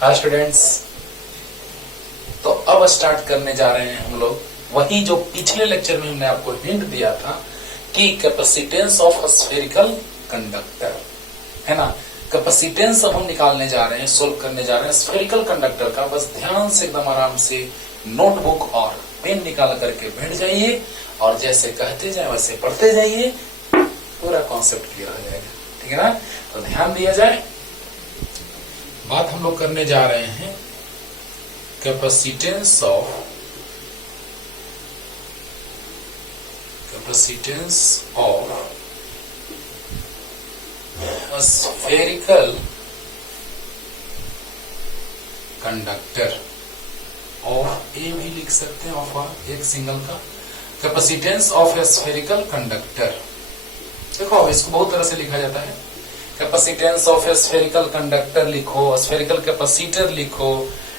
Hi students, तो अब start करने जा रहे हैं हम लोग वही जो पिछले लेक्चर में हमने आपको हिंट दिया था कि कैपेसिटेंस ऑफ स्फेरिकल कंडक्टर, है ना। कैपेसिटेंस अब हम निकालने जा रहे हैं, सोल्व करने जा रहे हैं स्फेरिकल कंडक्टर का। बस ध्यान से एकदम आराम से नोटबुक और पेन निकाल करके बैठ जाइए और जैसे कहते जाए वैसे पढ़ते जाइए, पूरा कॉन्सेप्ट क्लियर हो जाएगा, ठीक है ना। तो ध्यान दिया जाए, बात हम लोग करने जा रहे हैं capacitance of spherical conductor. Of a भी लिख सकते हैं, ऑफ एक सिंगल का capacitance of a spherical conductor. देखो अब इसको बहुत तरह से लिखा जाता है, capacitance of a spherical conductor लिखो, स्फेरिकल कैपेसिटर लिखो,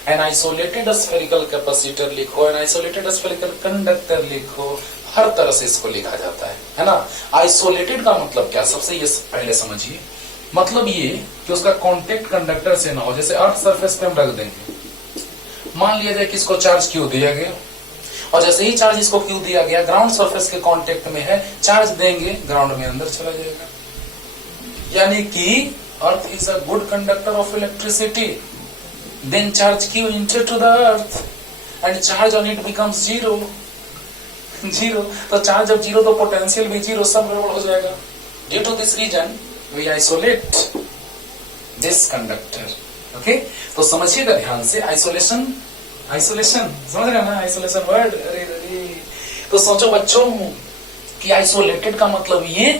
एन आइसोलेटेड स्फेरिकल कैपेसिटर लिखो, एन आइसोलेटेड स्फेरिकल कंडक्टर लिखो। हर तरह से इसको लिखा जाता है ना। आइसोलेटेड का मतलब क्या, सबसे ये पहले समझिए। मतलब ये कि उसका कांटेक्ट कंडक्टर से ना हो। जैसे अर्थ सरफेस पे हम रख देंगे, मान लिया जाए कि इसको चार्ज क्यू दिया गया और जैसे ही चार्ज इसको क्यू दिया गया, ग्राउंड सरफेस के कांटेक्ट में है, चार्ज देंगे ग्राउंड में अंदर चला जाएगा। यानी कि earth is a good conductor of electricity, then charge Q enter to the earth and charge on it becomes zero. तो चार्ज जब जीरो तो पोटेंशियल भी जीरो, सब गड़बड़ हो जाएगा। Due to this reason we isolate this conductor. Okay, तो समझिएगा ध्यान से। आइसोलेशन समझ रहे ना, आइसोलेशन वर्ड। अरे तो सोचो बच्चों कि आइसोलेटेड का मतलब ये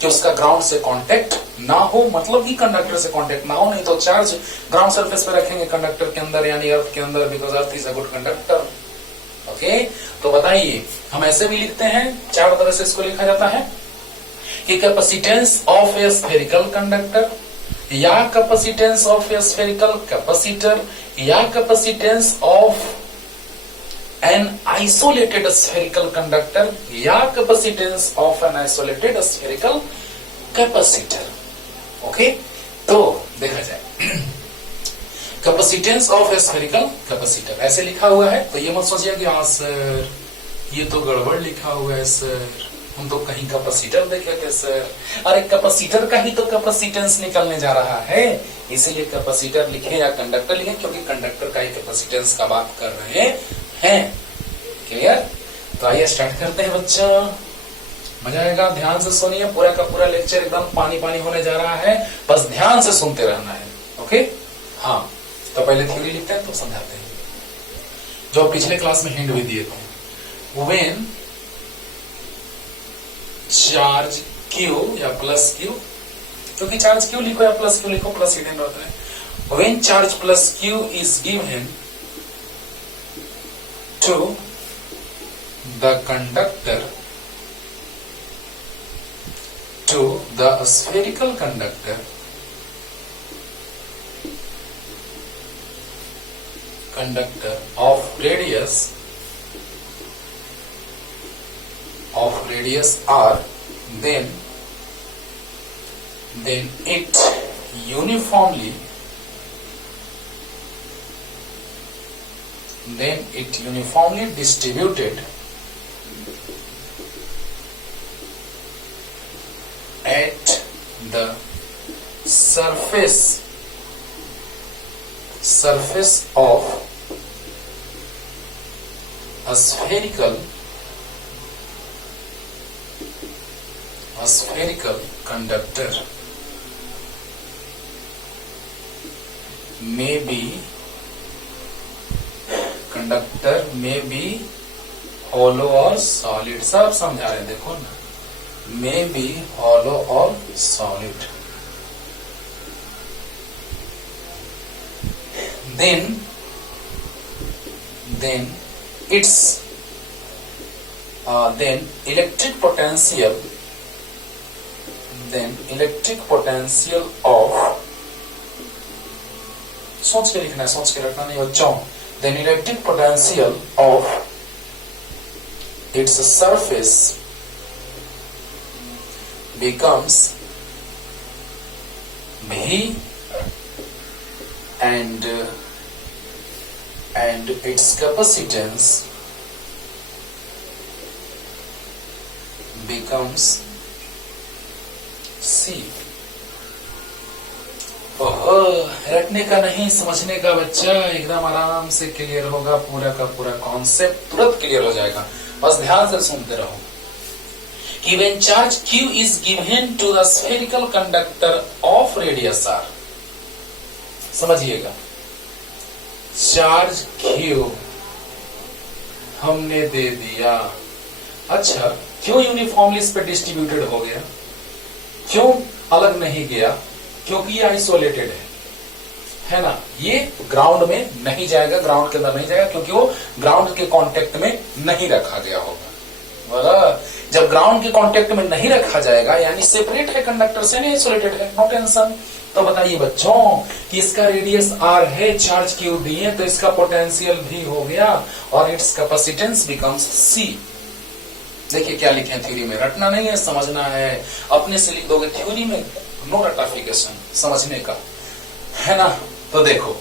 कि उसका ग्राउंड से कांटेक्ट ना हो, मतलब कि कंडक्टर से कांटेक्ट ना हो। नहीं तो चार्ज ग्राउंड सरफेस पे रखेंगे कंडक्टर के अंदर, यानी अर्थ के अंदर, because earth is a good conductor. Okay, तो बताइए, हम ऐसे भी लिखते हैं, चार तरह से इसको लिखा जाता है कि capacitance of a spherical conductor, या capacitance of a spherical capacitor, या capacitance of an isolated spherical conductor, या capacitance of an isolated spherical capacitor. Okay, तो देखा जाए capacitance of a spherical capacitor ऐसे लिखा हुआ है। तो ये मत सोचिए कि हाँ सर ये तो गड़बड़ लिखा हुआ है सर, हम तो कहीं कैपेसिटर देखे थे सर। अरे कैपेसिटर का ही तो कैपेसिटेंस निकलने जा रहा है, इसीलिए कैपेसिटर लिखे या कंडक्टर लिखे, क्योंकि कंडक्टर का ही कैपेसिटेंस का बात कर रहे हैं। क्लियर? तो आइए स्टार्ट करते हैं बच्चों, मजा आएगा। ध्यान से सुनिए, पूरा का पूरा लेक्चर एकदम पानी पानी होने जा रहा है, बस ध्यान से सुनते रहना है। ओके, हाँ, तो पहले थ्योरी लिखते हैं तो समझाते हैं, जो पिछले क्लास में हिंट भी दिए थे। व्हेन चार्ज क्यू या प्लस क्यू, क्योंकि चार्ज क्यू लिखो या प्लस क्यू लिखो, प्लस हिडन होता है। When charge plus Q is given to the conductor, to the spherical conductor of radius r, then it uniformly distributed at the surface of a spherical conductor may be hollow or solid। सब समझा रहे हैं, देखो ना, may be hollow or solid। Then its electric potential of, सोच के लिखना है, सोच के रखना नहीं बच्चों। Then electric potential of its surface becomes V and its capacitance becomes C। रटने का नहीं, समझने का बच्चा, एकदम आराम से क्लियर होगा, पूरा का पूरा कॉन्सेप्ट तुरंत क्लियर हो जाएगा, बस ध्यान से सुनते रहो। कि when charge Q is given to the spherical conductor of radius r, समझिएगा, चार्ज Q हमने दे दिया। अच्छा, क्यों यूनिफॉर्मली इस पे डिस्ट्रीब्यूटेड हो गया, क्यों अलग नहीं गया? क्योंकि ये आइसोलेटेड है ना, ये ग्राउंड में नहीं जाएगा, ग्राउंड के अंदर नहीं जाएगा, क्योंकि वो ग्राउंड के कांटेक्ट में नहीं रखा गया होगा। बोला, जब ग्राउंड के कांटेक्ट में नहीं रखा जाएगा, यानी सेपरेट है कंडक्टर से, नहीं आइसोलेटेड है, नो टेंशन। तो बताइए बच्चों कि इसका रेडियस r है, चार्ज क्यू दिए, तो इसका पोटेंशियल भी हो गया और इट्स कैपेसिटेंस बिकम्स C। देखिए क्या लिखे हैं थ्योरी में, रटना नहीं है, समझना है, अपने से लिख दोगे थ्योरी में, नो रटाफिकेशन, समझने का है ना। तो देखो,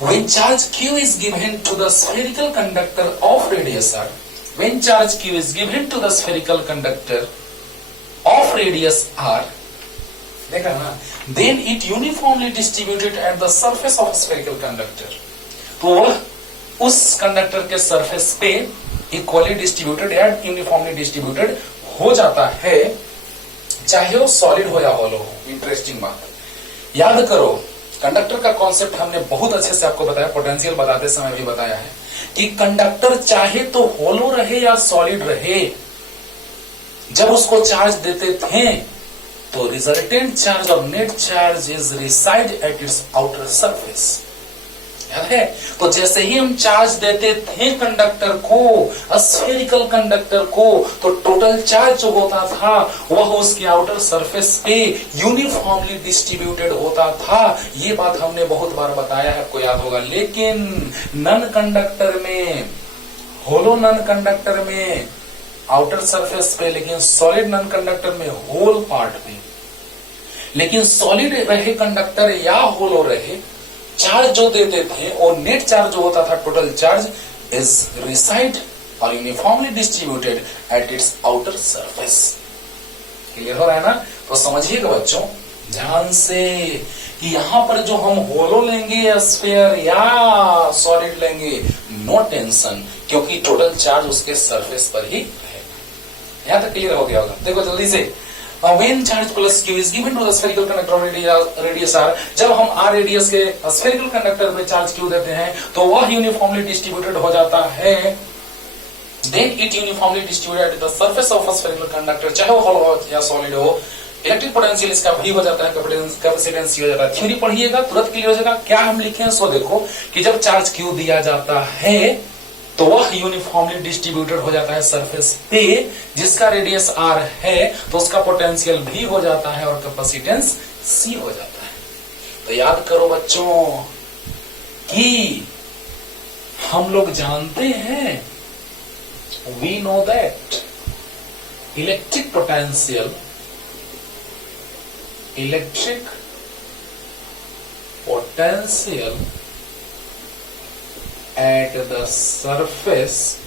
when charge q is given to the spherical conductor of radius r, when charge q is given to the spherical conductor of radius r, देखा ना, then it uniformly distributed at the surface of spherical conductor, तो वह उस conductor के surface पे equally distributed या uniformly distributed हो जाता है, चाहे वो सॉलिड हो या होलो हो। इंटरेस्टिंग बात, याद करो, कंडक्टर का कॉन्सेप्ट हमने बहुत अच्छे से आपको बताया, पोटेंशियल बताते समय भी बताया है कि कंडक्टर चाहे तो होलो रहे या सॉलिड रहे, जब उसको चार्ज देते थे तो रिजल्टेंट चार्ज और net charge is reside at its outer surface, याद है। तो जैसे ही हम चार्ज देते थे कंडक्टर को, स्फेरिकल कंडक्टर को, तो टोटल चार्ज जो होता था वह उसके आउटर सरफेस पे यूनिफॉर्मली डिस्ट्रीब्यूटेड होता था। ये बात हमने बहुत बार बताया है, आपको याद होगा। लेकिन नन कंडक्टर में, होलो नन कंडक्टर में आउटर सरफेस पे, लेकिन सॉलिड नन कंडक्टर में होल पार्ट पे। लेकिन सॉलिड रहे कंडक्टर या होलो रहे, चार्ज जो देते थे और नेट चार्ज जो होता था, टोटल चार्ज इज रिसाइड और uniformly distributed eight its outer surface. Clear हो रहा है ना। तो समझिएगा बच्चों ध्यान से कि यहां पर जो हम होलो लेंगे, स्फीयर या सॉलिड लेंगे, नो टेंशन, क्योंकि टोटल चार्ज उसके सरफेस पर ही रहेगा। यहां तक क्लियर हो गया होगा। देखो जल्दी से, when charge plus q is given to the spherical conductor of radius r, जब हम r रेडियस के spherical conductor में चार्ज q देते हैं तो वह यूनिफॉर्मली डिस्ट्रीब्यूटेड हो जाता है। then it uniformly distributed at the surface of a spherical conductor, चाहे वो होलो हो या सॉलिड हो, इलेक्ट्रिक पोटेंशियल इसका भी हो जाता है, कैपेसिटेंस हो जाता है। थ्योरी पढ़िएगा तुरंत क्लियर हो जाएगा। क्या हम लिखे हैं सो देखो कि जब चार्ज q दिया जाता है तो वह यूनिफॉर्मली डिस्ट्रीब्यूटेड हो जाता है सरफेस पे, जिसका रेडियस r है, तो उसका पोटेंशियल भी हो जाता है और कैपेसिटेंस c हो जाता है। तो याद करो बच्चों कि हम लोग जानते हैं, we know that electric potential at the surface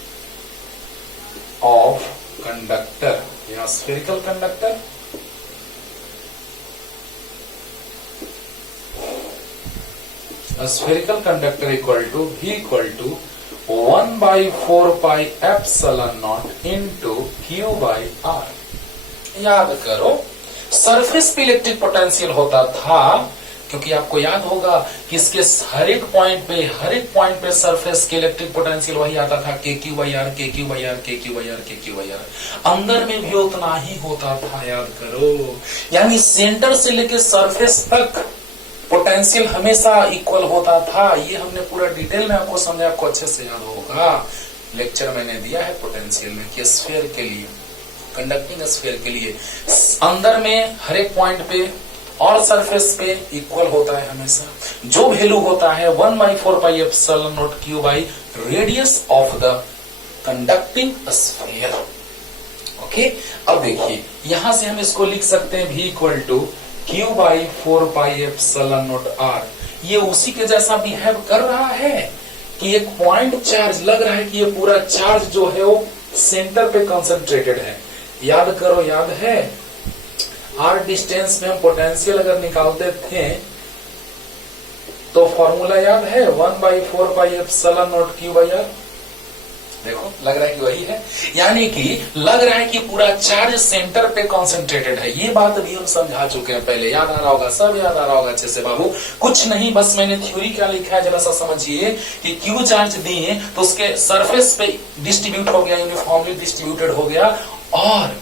of conductor या spherical conductor, a spherical conductor equal to V equal to 1 by 4 pi epsilon naught into Q by R। याद करो सरफेस पे इलेक्ट्रिक पोटेंशियल होता था, क्योंकि आपको याद होगा कि इसके हर एक पॉइंट पे सरफेस के इलेक्ट्रिक पोटेंशियल वही आता था, KQ by R, KQ by R, KQ by R, KQ by R। अंदर में भी उतना ही होता था, याद करो। यानी सेंटर से लेके सरफेस तक पोटेंशियल हमेशा इक्वल होता था। ये हमने पूरा डिटेल में आपको समझा, आपको अच्छे से याद होगा। लेक्चर मैंने दिया है पोटेंशियल में कि स्फीयर के लिए, कंडक्टिंग स्फीयर के लिए अंदर में हर एक पॉइंट पे और सरफेस पे इक्वल होता है हमेशा। जो वैल्यू होता है 1/4 pi epsilon not Q by radius of the conducting sphere. Okay, अब देखिए यहां से हम इसको लिख सकते हैं v equal to Q by 4 pi epsilon naught r। ये उसी के जैसा बिहेव कर रहा है कि एक पॉइंट चार्ज लग रहा है कि ये पूरा चार्ज जो है वो सेंटर पे कंसंट्रेटेड है। याद करो, याद है r डिस्टेंस में हम पोटेंशियल अगर निकालते थे तो फॉर्मूला याद है 1/4πε0 q/r। देखो लग रहा है कि वही है, यानी कि लग रहा है कि पूरा चार्ज सेंटर पे कंसंट्रेटेड है। ये बात भी हम समझा चुके हैं पहले, याद आ रहा होगा, सब याद आ रहा होगा अच्छे से बाबू। कुछ नहीं, बस मैंने थ्योरी क्या लिखा है जरा सा समझिए कि क्यू चार्ज दिए तो उसके सरफेस पे डिस्ट्रीब्यूट हो गया, यूनिफॉर्मली डिस्ट्रीब्यूटेड हो गया, और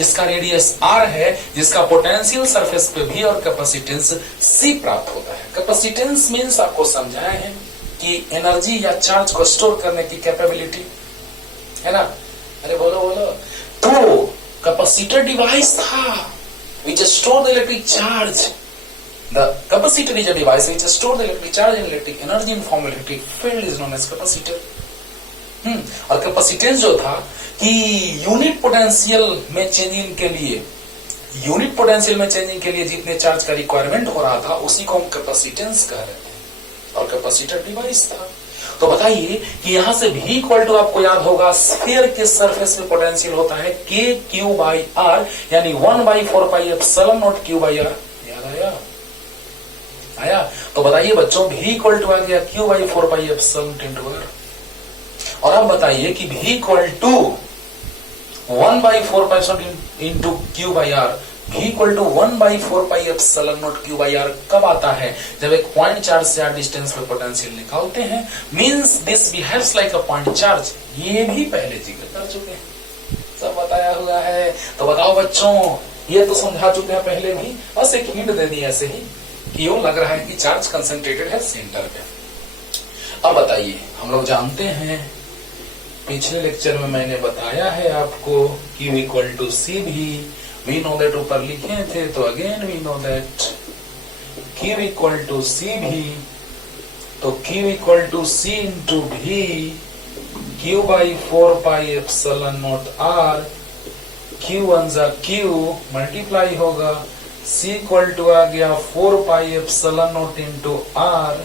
इसका रेडियस r है जिसका पोटेंशियल सरफेस पे भी और कैपेसिटेंस c प्राप्त होता है। कैपेसिटेंस मीन्स आपको समझाया है कि एनर्जी या चार्ज को स्टोर करने की कैपेबिलिटी है ना। अरे बोलो बोलो। तो कैपेसिटर डिवाइस था which store the electric charge. The capacitor is a device which store the electric charge and electric energy in form of electric field is known as capacitor. और कैपेसिटेंस जो था कि यूनिट पोटेंशियल में changing के लिए, unit potential में changing के लिए जितने चार्ज का रिक्वायरमेंट हो रहा था उसी को हम कैपेसिटेंस कह रहे थे, और कैपेसिटर डिवाइस था। तो बताइए कि यहां से v इक्वल टू आपको याद होगा स्फीयर के सरफेस पे पोटेंशियल होता है k/q/r, यानी 1/4πε0 q/r। याद आया? आया? तो बताइए बच्चों v इक्वल टू आ गया q/4πε0 और अब बताइए कि v equal to 1/4π q/r, v equal to 1/4πε0 q/r कब आता है? जब एक पॉइंट चार्ज से r डिस्टेंस पे पोटेंशियल निकालते हैं। Means this behaves like a point charge. ये भी पहले जिक्र कर चुके हैं, सब बताया हुआ है। तो बताओ बच्चों, ये तो समझा चुके हैं पहले भी, बस एक हिंट दे दी ऐसे ही कि यूं लग रहा है कि चार्ज कंसंट्रेटेड है सेंटर पे। अब बताइए, हम लोग जानते हैं पिछले लेक्चर में मैंने बताया है आपको Q इक्वल टू सी भी, वी नो दैट ऊपर लिखे थे, तो again we know that Q equal to C V, तो Q equal to C into V q/4πε0 r, Q one जा Q मल्टीप्लाई होगा, C इक्वल टू आ गया 4πε0 इंटू r।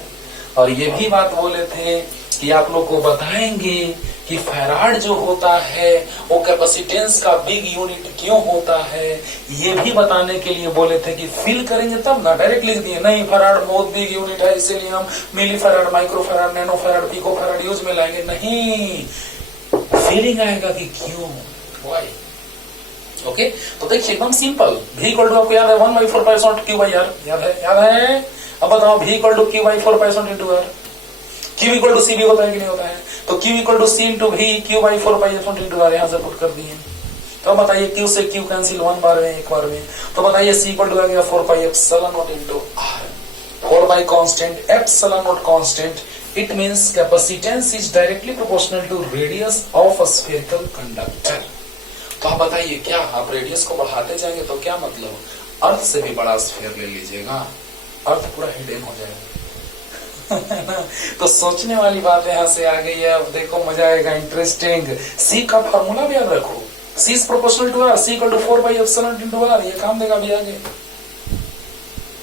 और ये भी बात बोले थे कि आप लोग को बताएंगे कि फैराड जो होता है वो कैपेसिटेंस का बिग यूनिट क्यों होता है, ये भी बताने के लिए बोले थे कि फील करेंगे तब ना। डायरेक्ट लिख दिए नहीं, फैराड बहुत बिग यूनिट है इसीलिए हम milli farad, micro farad, nano farad, pico farad use में लाएंगे। नहीं, फीलिंग आएगा कि क्यों, व्हाई। ओके, तो देखिए एकदम सिंपल। v इक्वल टू आपको याद है 1/4π q/r, याद है? याद है? अब बताओ v equal to q/4π into r, Q equal to C V होता है कि नहीं होता है? तो Q equal to C into V q/4π into r यहां से पुट कर दिए। तो बताइए Q से Q कैंसिल वन बार में, एक बार में। तो बताइए C इक्वल टू आ गया 4πε0 into r, 4 by constant ε0 constant. It means capacitance is directly proportional to radius of a spherical conductor. तो आप बताइए, क्या आप रेडियस को बढ़ाते जाएंगे तो क्या मतलब, अर्थ से भी बड़ा स्फीयर ले लीजिएगा, अर्थ पूरा हिडन हो जाएगा। तो सोचने वाली बात यहां से आ गई है। अब देखो मजा आएगा, इंटरेस्टिंग। सी का फॉर्मूला भी याद रखो, C is proportional to R, C equal to 4πε0 into R, ये काम देगा भी आगे।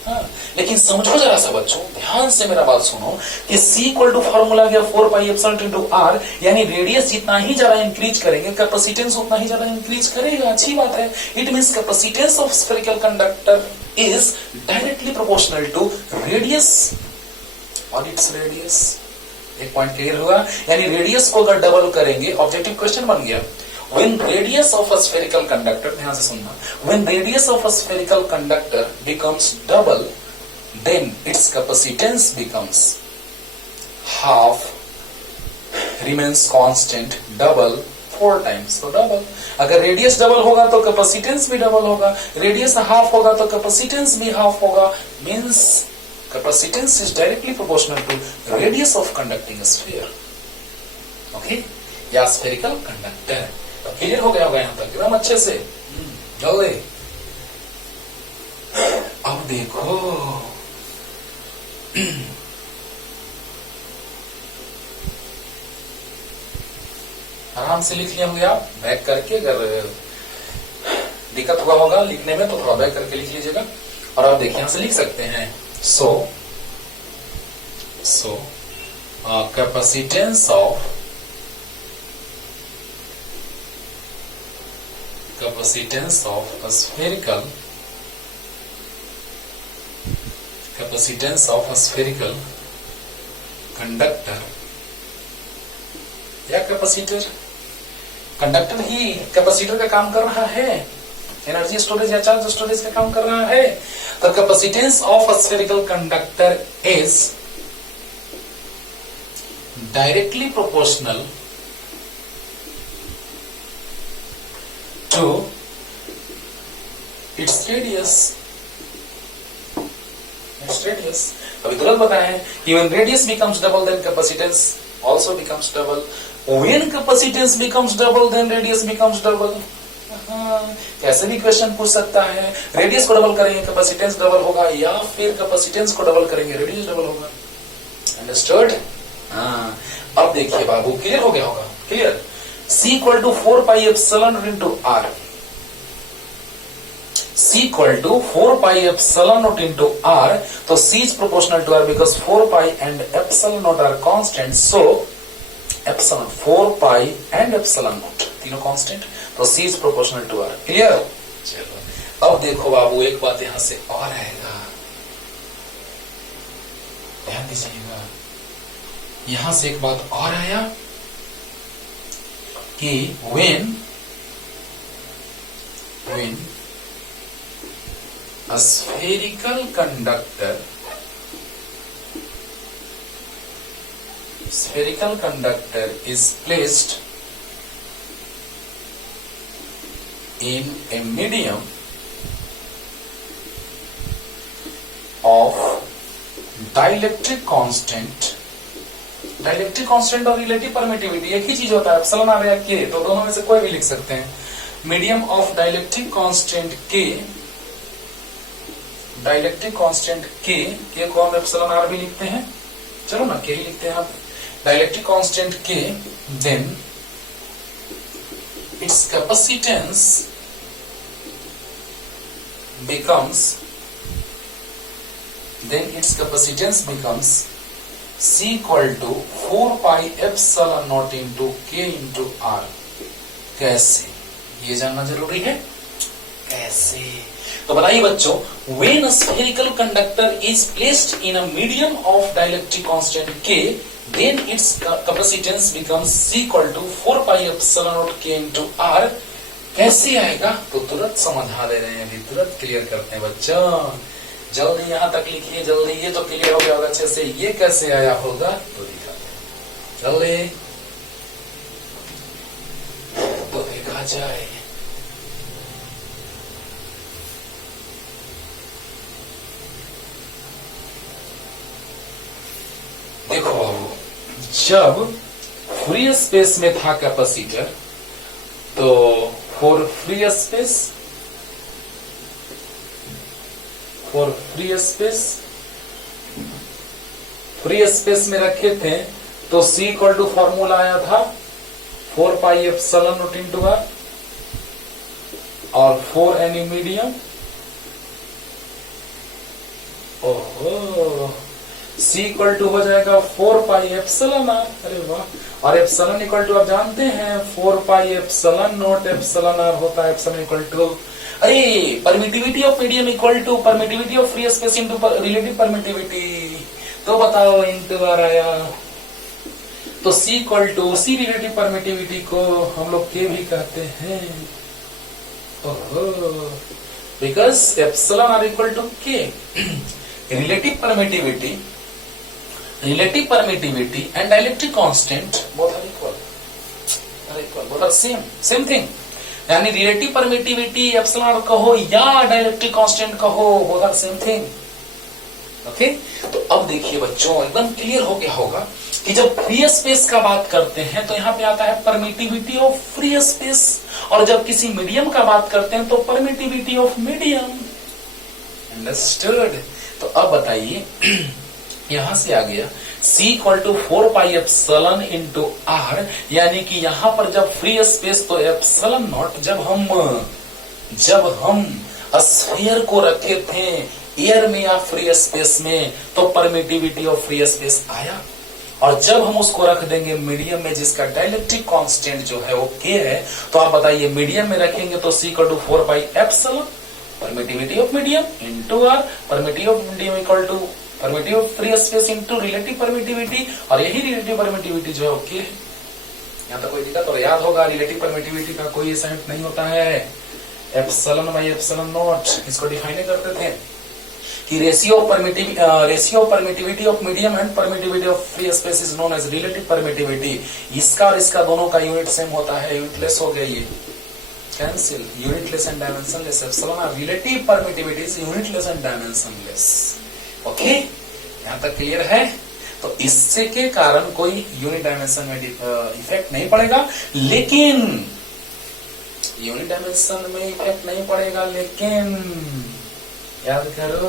हाँ, लेकिन समझो जरा सा बच्चों, ध्यान से मेरा बात सुनो कि C इक्वल टू फॉर्मूला गया 4πε0 इंटू r, यानी रेडियस जितना ही ज्यादा इंक्रीज करेंगे कैपेसिटेंस उतना ही ज्यादा इंक्रीज करेगा। अच्छी बात है। It means capacitance of spherical conductor is directly proportional to radius और इट्स रेडियस। एक पॉइंट क्लियर हुआ, यानी रेडियस को अगर डबल करेंगे, ऑब्जेक्टिव क्वेश्चन बन गया। When radius of a spherical conductor, ध्यान से सुनना, when radius of a spherical conductor becomes double, then its capacitance becomes half, remains constant, double, 4 times, तो डबल। अगर रेडियस डबल होगा तो कैपेसिटेंस भी डबल होगा, रेडियस हाफ होगा तो कैपेसिटेंस भी हाफ होगा। Means capacitance is directly proportional to radius of conducting sphere. Okay, या स्फेरिकल कंडक्टर। तो क्लियर हो गया होगा यहां तक एकदम अच्छे से, जल्दी। अब देखो, आराम से लिख लिए होंगे आप बैक करके। अगर दिक्कत हुआ होगा लिखने में तो थोड़ा बैक करके लिख लीजिएगा। और आप देखिए यहां से लिख सकते हैं। So So capacitance of a spherical conductor या कैपेसिटर, कंडक्टर ही कैपेसिटर का काम कर रहा है, एनर्जी स्टोरेज या चार्ज स्टोरेज का काम कर रहा है। तो capacitance of a spherical conductor is directly proportional to its radius. अभी तुरंत बताया है कि when radius becomes double then capacitance also becomes double. When capacitance becomes double then radius becomes double. कैसे भी क्वेश्चन पूछ सकता है, रेडियस को डबल करेंगे कैपेसिटेंस डबल होगा, या फिर कैपेसिटेंस को डबल करेंगे रेडियस डबल होगा। अंडरस्टूड? अब देखिए बाबू, क्लियर हो गया होगा? Clear. C equal to 4 pi epsilon into R, C equal to 4 pi epsilon naught into R, तो C is proportional to R because 4 pi and epsilon naught are constant, so epsilon 4 pi and epsilon naught तीनों constant, तो C is proportional to R। Clear? चलो अब देखो बाबू, एक बात यहां से और आएगा, ध्यान दीजिएगा, यहां से एक बात और आया कि when a spherical conductor is placed in a medium of dielectric constant और रिलेटिव परमिटिविटी एक ही चीज होता है, एप्सिलॉन आर या के, तो दोनों में से कोई भी लिख सकते हैं। मीडियम ऑफ डाइलेक्ट्रिक कांस्टेंट के को हम एप्सिलॉन आर भी लिखते हैं, चलो ना के ही लिखते हैं आप, डाइलेक्ट्रिक कांस्टेंट के, then its capacitance becomes C equal to 4 pi epsilon naught into K into R. कैसे, ये जानना जरूरी है, कैसे? तो बताइए बच्चों, when a spherical conductor is placed in a medium of dielectric constant K, then its capacitance becomes C equal to 4 pi epsilon naught K into R। कैसे आएगा? तो तुरंत समझा दे रहे हैं, अभी तुरंत क्लियर करते हैं बच्चों, जल्दी यहां तक लिखिए, जल्दी। ये तो क्लियर हो गया होगा अच्छे से, ये कैसे आया होगा तो दिखाते हैं, जल्दी तो देखा जाए। देखो बाबू, जब फ्री स्पेस में था कैपेसिटर, तो फॉर फ्री स्पेस में रखे थे, तो C इक्वल टू फॉर्मूला आया था 4 pi epsilon naught into R, और 4 एनी मीडियम, ओहो, C इक्वल टू हो जाएगा 4 पाई एप्सिलॉन R। अरे वाह, और एप्सिलॉन इक्वल टू आप जानते हैं 4 pi epsilon naught epsilon R होता है, एप्सिलॉन इक्वल टू, अरे permittivity of medium equal to permittivity of free space into relative permittivity, तो बताओ इनटू R आया, तो C equal to, C relative permittivity को हम लोग के भी कहते हैं, ओहो, because epsilon R equal to K. Relative permittivity and dielectric constant both are equal, both are same thing, यानी रिलेटिव परमिटिविटी एप्सिलॉन कहो या डाइलेक्ट्रिक कांस्टेंट कहो, both are same thing. Okay, तो अब देखिए बच्चों, एकदम क्लियर हो गया होगा कि जब फ्री स्पेस का बात करते हैं तो यहां पे आता है परमिटिविटी ऑफ फ्री स्पेस, और जब किसी मीडियम का बात करते हैं तो परमिटिविटी ऑफ मीडियम। अंडरस्टूड? तो अब बताइए, यहां से आ गया C equal to 4 pi epsilon into R, यानी कि यहां पर जब फ्री स्पेस तो एप्सिलॉन नॉट, जब हम स्फीयर को रखे थे एयर में या फ्री स्पेस में, तो परमिटिविटी ऑफ फ्री स्पेस आया। और जब हम उसको रख देंगे मीडियम में जिसका डाइलेक्ट्रिक कांस्टेंट जो है वो के है, तो आप बताइए मीडियम में रखेंगे तो C equal to 4 pi epsilon permittivity of medium into R, permittivity of medium equal to permittivity of free space into relative permittivity, और यही रिलेटिव परमिटिविटी जो है वो के है। यहाँ तक कोई दिक्कत? और याद होगा रिलेटिव परमिटिविटी का कोई साइन नहीं होता है, एप्सिलॉन बाई एप्सिलॉन नॉट। इसको डिफाइन करते थे कि ratio of permittivity of medium and permittivity of free space is known as relative permittivity. इसका और इसका दोनों का यूनिट सेम होता है, यूनिटलेस हो गया ये, cancel, unitless and dimensionless. Epsilon relative permittivity is unitless and dimensionless. Okay, यहां तक क्लियर है? तो इससे के कारण कोई यूनिट डायमेंशन में इफेक्ट नहीं पड़ेगा, लेकिन यूनिट डायमेंशन में इफेक्ट नहीं पड़ेगा, लेकिन याद करो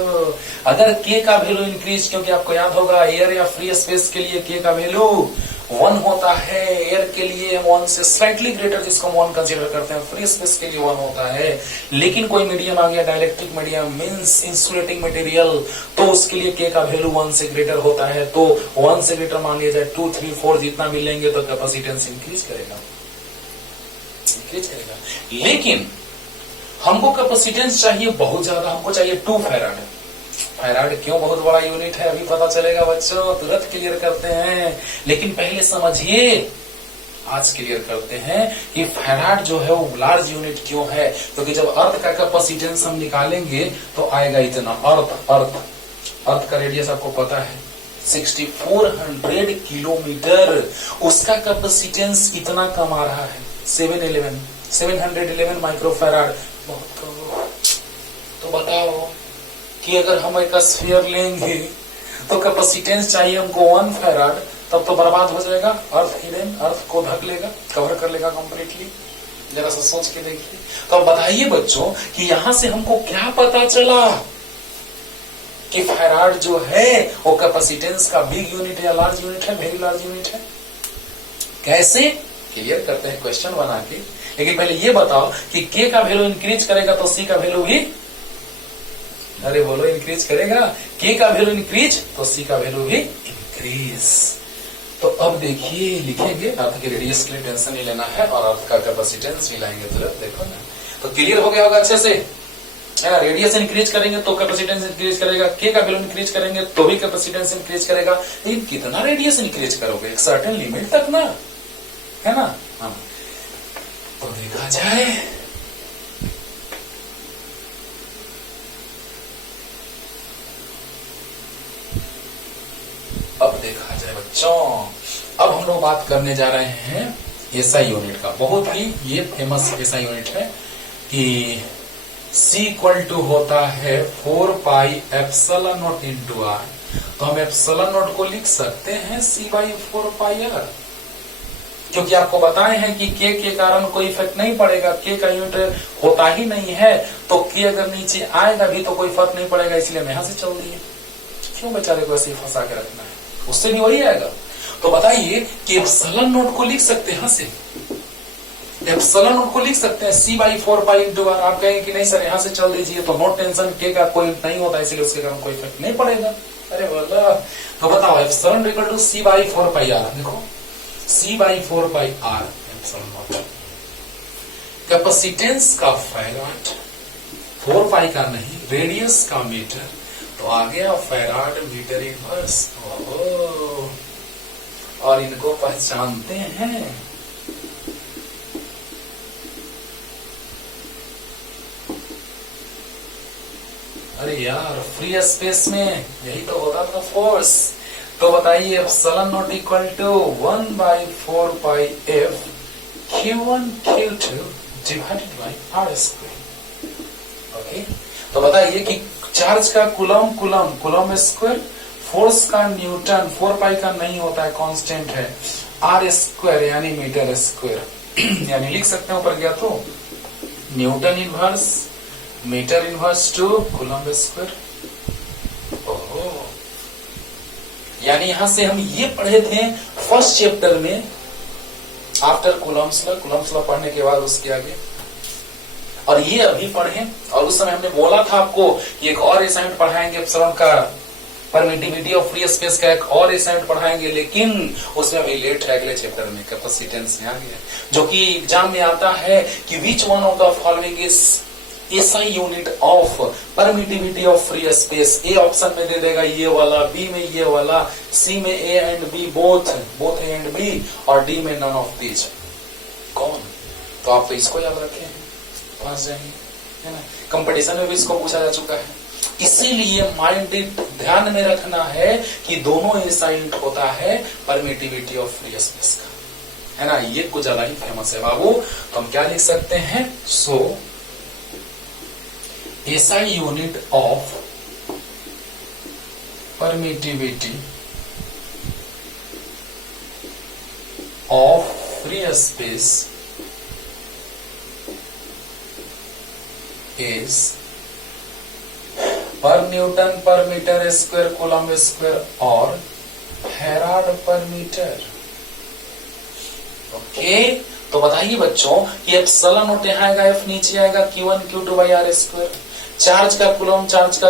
अगर के का वैल्यू इंक्रीज, क्योंकि आपको याद होगा एयर या फ्री स्पेस के लिए के का वैल्यू 1 होता है, एयर के लिए 1 से स्लाइटली ग्रेटर जिसको हम 1 कंसीडर करते हैं, फ्री स्पेस के लिए 1 होता है। लेकिन कोई मीडियम आ गया, dielectric medium means insulating material, तो उसके लिए के का वैल्यू 1 से ग्रेटर होता है। तो 1 से ग्रेटर मान लिया जाए 2, 3, 4 जितना भी लेंगे तो कैपेसिटेंस इंक्रीज करेगा। लेकिन हमको कैपेसिटेंस चाहिए बहुत ज्यादा, हमको चाहिए 2 फैराड। फैराड क्यों बहुत बड़ा यूनिट है अभी पता चलेगा बच्चों, तुरंत क्लियर करते हैं। लेकिन पहले समझिए, आज क्लियर करते हैं कि फैराड जो है वो लार्ज यूनिट क्यों है। क्योंकि जब अर्थ का कैपेसिटेंस हम निकालेंगे तो आएगा इतना। अर्थ का रेडियस आपको पता है 6400 किलोमीटर, उसका कैपेसिटेंस इतना कम आ रहा है 711 माइक्रोफैराड। बहुत कम। तो बताओ कि अगर हम एक स्फीयर लेंगे तो कैपेसिटेंस चाहिए हमको 1 फैराड, तब तो बर्बाद हो जाएगा। अर्थ हिडन, अर्थ को ढक लेगा, कवर कर लेगा कंप्लीटली। जरा सा सोच के देखिए। तो अब बताइए बच्चों कि यहां से हमको क्या पता चला कि फैराड जो है वो कैपेसिटेंस का बिग यूनिट है या लार्ज यूनिट है, वेरी लार्ज यूनिट है। कैसे क्लियर करते हैं क्वेश्चन बना के। लेकिन पहले ये बताओ कि के का वैल्यू इंक्रीज करेगा तो सी का वैल्यू भी, अरे बोलो, इंक्रीज करेगा। के का वैल्यू इंक्रीज तो सी का वैल्यू भी इंक्रीज। तो अब देखिए लिखेंगे, अर्थ के रेडियस के लिए टेंशन नहीं लेना है और अर्थ का कैपेसिटेंस भी लाएंगे तुरंत। देखो ना, तो क्लियर हो गया होगा अच्छे से। रेडियस इंक्रीज करेंगे तो कैपेसिटेंस इंक्रीज करेगा, के का वैल्यू इंक्रीज करेंगे तो भी कैपेसिटेंस इंक्रीज करेगा। लेकिन कितना रेडियस इंक्रीज करोगे, एक सर्टेन लिमिट तक ना, है ना। हाँ, तो देखा जाए बच्चों, अब हम लोग बात करने जा रहे हैं एसआई यूनिट का। बहुत ही ये फेमस एसआई यूनिट है कि C इक्वल टू होता है 4 pi epsilon naught into R. तो हम एप्सिलॉन नॉट को लिख सकते हैं C बाई 4 पाई आर, क्योंकि आपको बताए हैं कि के कारण कोई इफेक्ट नहीं पड़ेगा, के का यूनिट होता ही नहीं है। तो के अगर नीचे आएगा भी तो कोई फर्क नहीं पड़ेगा, इसलिए हम यहां से चल दिए। क्यों बेचारे को ऐसे फंसा के रखना है, उससे भी वही आएगा। तो बताइए कि एप्सिलॉन नॉट को लिख सकते हैं, से एप्सिलॉन नॉट को लिख सकते हैं C by 4 pi into R. आप कहेंगे कि नहीं सर यहां से चल दीजिए, तो नो टेंशन, के का कोई नहीं होता इसलिए उसके कारण कोई इफेक्ट नहीं पड़ेगा। अरे बोला, तो बताओ epsilon equal to C by 4 pi R. देखो C by 4 pi R epsilon naught, capacitance का फैराड, 4 पाई का नहीं, रेडियस का मीटर, तो आ गया फैराड मीटर इनवर्स। और इनको पहचानते हैं, अरे यार फ्री स्पेस में यही तो होता था फोर्स। तो बताइए epsilon naught equal to 1 by 4 pi F Q1 Q2 divided by R square. Okay, तो बताइए कि चार्ज का कूलम स्क्वायर, फोर्स का न्यूटन, 4 पाई का नहीं होता है, कांस्टेंट है, आर स्क्वायर यानी मीटर स्क्वायर। यानी लिख सकते हैं ऊपर गया तो newton inverse metre inverse to coulomb square. ओहो, यानी यहां से हम ये पढ़े थे फर्स्ट चैप्टर में आफ्टर कूलम्स लॉ पढ़ने के बाद उसके आगे और ये अभी पढ़े, और उस समय हमने बोला था आपको कि एक और असाइनमेंट पढ़ाएंगे एप्सिलॉन का, परमिटिविटी ऑफ फ्री स्पेस का एक और असाइनमेंट पढ़ाएंगे, लेकिन उसमें अभी लेट है, अगले चैप्टर में कैपेसिटेंस में आ गया, जो कि एग्जाम में आता है कि which one of the following is SI unit of permittivity of free space. A option में दे देगा ये वाला, बी में ये वाला, सी में A and B both A and B, और डी में नन ऑफ दीज। कौन? तो आप तो इसको याद रखे हैं, फंस जाएंगे, है ना। कंपटीशन में भी इसको पूछा जा चुका है, इसीलिए माइंड ध्यान में रखना है कि दोनों एसआई यूनिट होता है परमिटिविटी ऑफ फ्री स्पेस का, है ना। ये कुछ ज्यादा ही फेमस है बाबू। तो हम क्या लिख सकते हैं? सो SI unit of permittivity of free space is per Newton per meter square coulomb square और Farad per meter। ओके, तो बताइए बच्चों कि एप्सिलॉन नोट यहाँ आएगा, एफ नीचे आएगा, Q1 Q2 by R square, charge का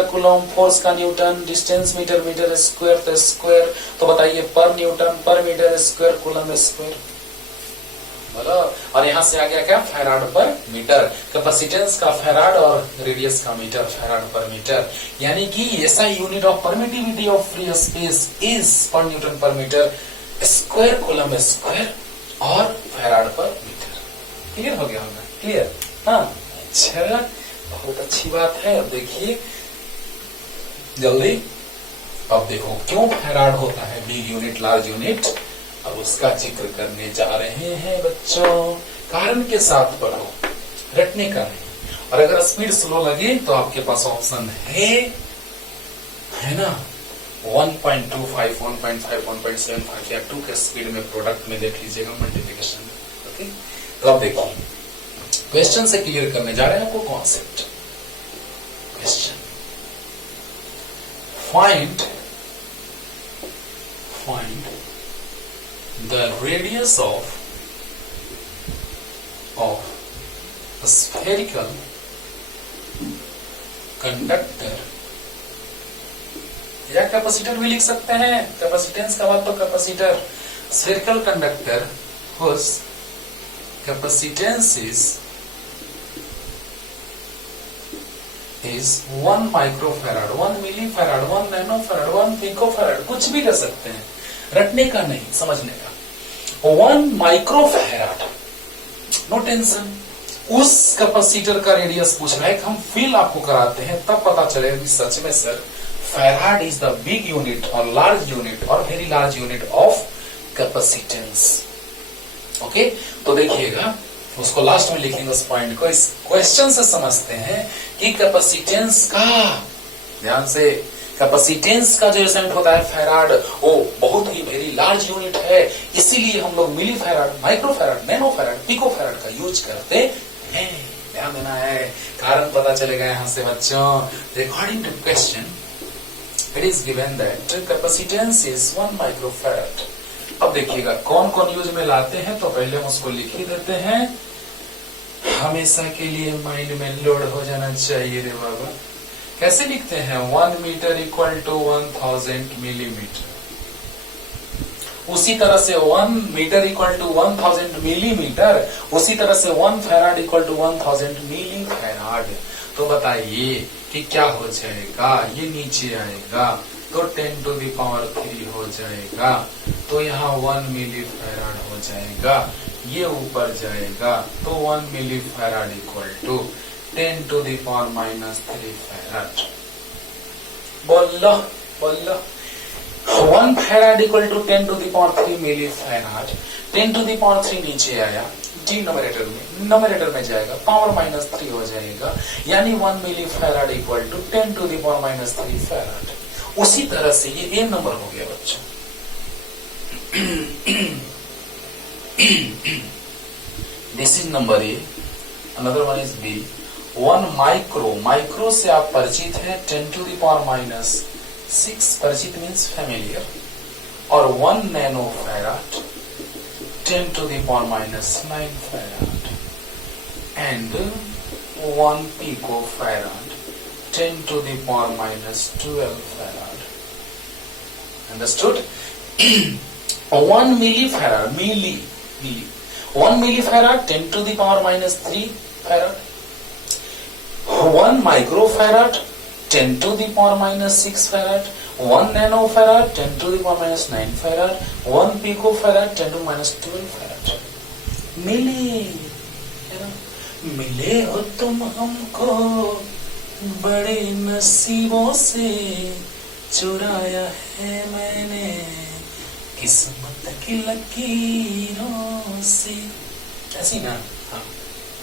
कूलम, फोर्स का न्यूटन, डिस्टेंस मीटर स्क्वायर, तो स्क्वायर। तो बताइए पर न्यूटन पर मीटर स्क्वायर कूलम स्क्वायर, बोलो। और यहां से आ गया क्या? फैराड पर मीटर। कैपेसिटेंस का फैराड और रेडियस का मीटर, फैराड पर मीटर। यानी कि ऐसा unit of permittivity of free space is पर न्यूटन पर मीटर स्क्वायर कूलम स्क्वायर और फैराड पर मीटर। क्लियर हो गया होगा? क्लियर? हाँ, अच्छा, बहुत अच्छी बात है। अब देखिए जल्दी, अब देखो क्यों फैराड होता है बिग यूनिट लार्ज यूनिट, अब उसका जिक्र करने जा रहे हैं बच्चों। कारण के साथ पढ़ो, रटने का नहीं। और अगर स्पीड स्लो लगे तो आपके पास ऑप्शन है ना, 1.25, 1.5, 1.75 या 2 के स्पीड में प्रोडक्ट में देख लीजिएगा मल्टीप्लिकेशन में। ओके, तो अब देखिए क्वेश्चन से क्लियर करने जा रहे हैं आपको concept. Question, find the radius of spherical conductor, या कैपेसिटर भी लिख सकते हैं, कैपेसिटेंस का बात तो capacitor, spherical conductor whose capacitance is 1 microfarad, 1 millifarad, 1 nanofarad, 1 picofarad, कुछ भी कर सकते हैं, रटने का नहीं, समझने का। 1 माइक्रोफैराड, नो टेंशन। उस कैपेसिटर का रेडियस पूछ रहा है, हम फील आपको कराते हैं, तब पता चलेगा कि सच में sir farad is the big unit और लार्ज यूनिट और very large unit of capacitance. Okay, तो देखिएगा उसको लास्ट में लिखेंगे उस पॉइंट को। इस क्वेश्चन से समझते हैं कि कैपेसिटेंस का, ध्यान से, कैपेसिटेंस का जो यूनिट होता है फैराड, वो बहुत ही वेरी लार्ज यूनिट है, इसीलिए हम लोग मिली फैराड, माइक्रोफैराड, नैनोफैराड, पिकोफैराड का यूज करते हैं। ध्यान देना है, कारण पता चलेगा यहां से बच्चों। According to question it is given that capacitance is 1 microfarad. अब देखिएगा कौन कौन यूज में लाते हैं, तो पहले हम उसको लिख ही देते हैं, हमेशा के लिए माइंड में लोड हो जाना चाहिए रे बाबा। कैसे लिखते हैं? 1 मीटर इक्वल टू 1000 मिलीमीटर। उसी तरह से 1 मीटर इक्वल टू 1000 मिलीमीटर, उसी तरह से 1 farad equal to 1000 milli farad. तो बताइए कि क्या हो जाएगा? ये नीचे आएगा तो 10 टू द पावर 3 हो जाएगा, तो यहाँ 1 मिली फैराड हो जाएगा। ये ऊपर जाएगा तो 1 milli farad equal to 10 to the power -3 farad. बोलो 1 farad equal to 10 to the power 3 milli farad. 10 to the power 3 नीचे आया, जी नोमिनेटर में जाएगा, पावर -3 हो जाएगा, यानी 1 milli farad equal to 10 to the power -3 farad. उसी तरह से ये ए नंबर हो गया बच्चों। This is number A, another one is B. 1 micro से आप परिचित हैं, 10 टू द पावर -6, परिचित मीन्स फैमिलियर, और 1 nano farad 10 to the power -9 farad, and 1 picofarad 10 to the power minus 12 farad. Understood? 1 millifarad 1 millifarad 10 to the power minus 3 farad. 1 microfarad 10 to the power minus 6 farad. 1 nanofarad 10 to the power minus 9 farad. 1 picofarad 10 to minus 12 farad. मिले हो तुम हमको बड़े नसीबों से, चुराया है मैंने किस्मत की लकीरों से। ऐसी ना? हाँ,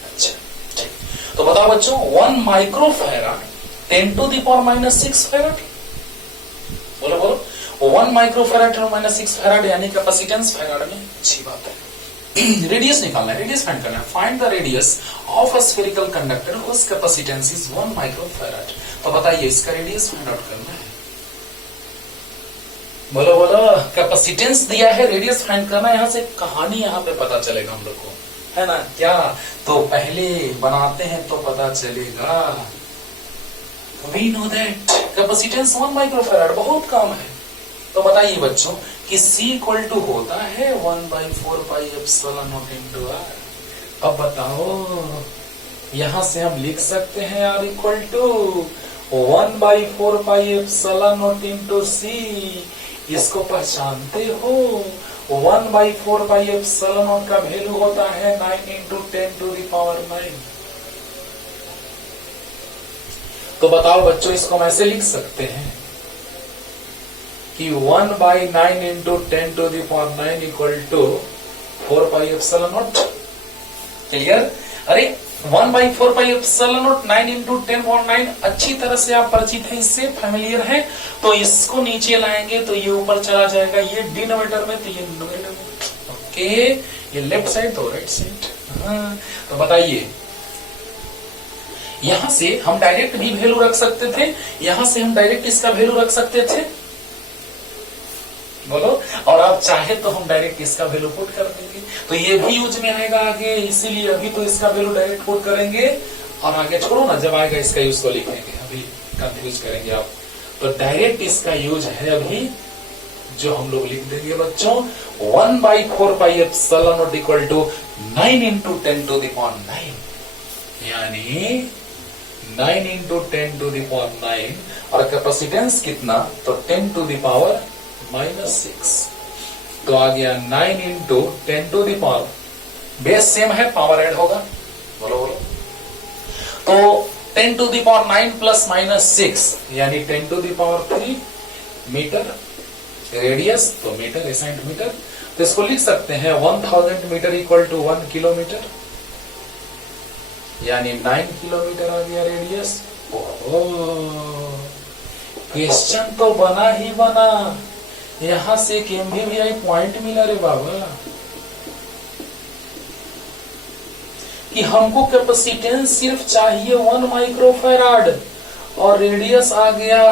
अच्छा ठीक। तो बताओ बच्चों, 1 microfarad 10 to the power minus 6 farad. बोलो 1 माइक्रोफैराड 10 टू माइनस 6 फैराड यानी कैपेसिटेंस फैराड में। अच्छी बात है। रेडियस निकालना है, रेडियस फाइंड करना है। Find the radius of a spherical conductor whose capacitance is 1 microfarad. तो बताइए इसका रेडियस फाइंड आउट करना है। बोलो कैपेसिटेंस दिया है, रेडियस फाइंड करना है। यहां से कहानी यहां पे पता चलेगा हम लोग को, है ना? क्या तो पहले बनाते हैं तो पता चलेगा। We know that capacitance 1 microfarad बहुत कम है। तो बताइए बच्चों कि C इक्वल टू होता है 1/4 pi epsilon naught into R। अब बताओ यहां से हम लिख सकते हैं R equal to 1/4 pi epsilon naught into C। इसको पहचानते हो? 1/4 पाई एप्सिलॉन नॉट का वैल्यू होता है 9 इंटू 10 टू द पावर 9। तो बताओ बच्चों इसको हम ऐसे लिख सकते हैं कि 1/9 into 10 to the power 9 equal to 4 pi epsilon naught. Clear? अरे 1/4 pi epsilon naught 9 into 10 power 9 अच्छी तरह से आप परिचित हैं, इससे फैमिलियर हैं। तो इसको नीचे लाएंगे तो ये ऊपर चला जाएगा, ये डिनोमिनेटर में तो ये न्यूमरेटर में। ओके, ये लेफ्ट साइड तो राइट साइड। हाँ, तो बताइए यहां से हम डायरेक्ट भी वैल्यू रख सकते थे, यहां से हम डायरेक्ट इसका वैल्यू रख सकते थे। बोलो, और आप चाहे तो हम डायरेक्ट इसका वैल्यू पुट कर देंगे, तो ये भी यूज में आएगा आगे। इसीलिए अभी तो इसका वैल्यू डायरेक्ट पुट करेंगे और आगे छोड़ो ना, जब आएगा इसका यूज तो लिखेंगे, अभी कंफ्यूज करेंगे आप। तो डायरेक्ट इसका यूज है अभी जो हम लोग लिख देंगे बच्चों 1/4 pi epsilon naught equal to 9 into 10 to the power 9, यानी 9 इंटू 10 टू द पावर 9। और कैपेसिटेंस कितना? तो 10 टू द पावर माइनस 6। तो आ गया 9 into 10 to the power, base same है, पावर ऐड होगा। बोलो तो 10 to the power 9 plus minus 6 यानी 10 to the power 3 metre. Radius तो मीटर, सेंटीमीटर। तो इसको लिख सकते हैं 1000 मीटर इक्वल टू 1 किलोमीटर, यानी 9 किलोमीटर आ गया रेडियस। क्वेश्चन तो बना ही बना, यहां से MVVI पॉइंट मिला रे बाबा कि हमको कैपेसिटेंस सिर्फ चाहिए 1 माइक्रोफैराड और रेडियस आ गया